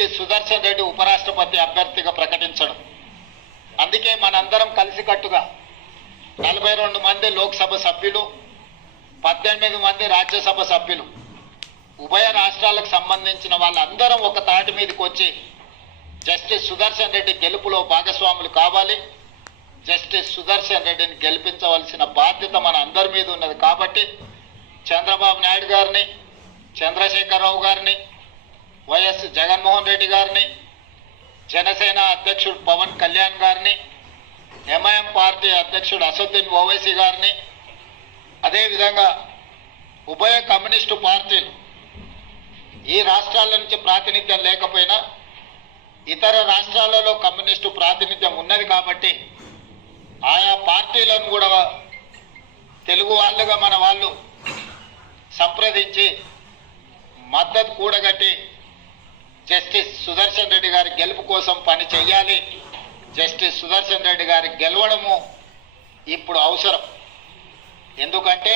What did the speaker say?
Justice Sudarshan Reddy ఉపరాష్ట్రపతి అభ్యర్థిగా ప్రకటించడం. అందుకే మనందరం కలిసికట్టుగా 42 మంది లోక్సభ సభ్యులు, 18 మంది రాజ్యసభ సభ్యులు, ఉభయ రాష్ట్రాలకు సంబంధించిన వాళ్ళందరం ఒక తాటి మీదకి వచ్చి జస్టిస్ సుదర్శన్ రెడ్డి గెలుపులో భాగస్వాములు కావాలి. జస్టిస్ సుదర్శన్ రెడ్డిని గెలిపించవలసిన బాధ్యత మన అందరి మీద ఉన్నది. కాబట్టి చంద్రబాబు నాయుడు గారిని, చంద్రశేఖరరావు గారిని, వైఎస్ జగన్మోహన్ రెడ్డి గారిని, జనసేన అధ్యక్షుడు పవన్ కళ్యాణ్ గారిని, ఎంఐఎం పార్టీ అధ్యక్షుడు అసదుద్దీన్ ఓవైసీ గారిని, అదేవిధంగా ఉభయ కమ్యూనిస్టు పార్టీలు ఈ రాష్ట్రాల నుంచి ప్రాతినిధ్యం లేకపోయినా ఇతర రాష్ట్రాలలో కమ్యూనిస్టు ప్రాతినిధ్యం ఉన్నది కాబట్టి ఆయా పార్టీలను కూడా తెలుగు వాళ్ళుగా మన వాళ్ళు సంప్రదించి మద్దతు కూడగట్టి జస్టిస్ సుదర్శన్ రెడ్డి గారి గెలుపు కోసం పని చేయాలి. జస్టిస్ సుదర్శన్ రెడ్డి గారి గెలవడము ఇప్పుడు అవసరం. ఎందుకంటే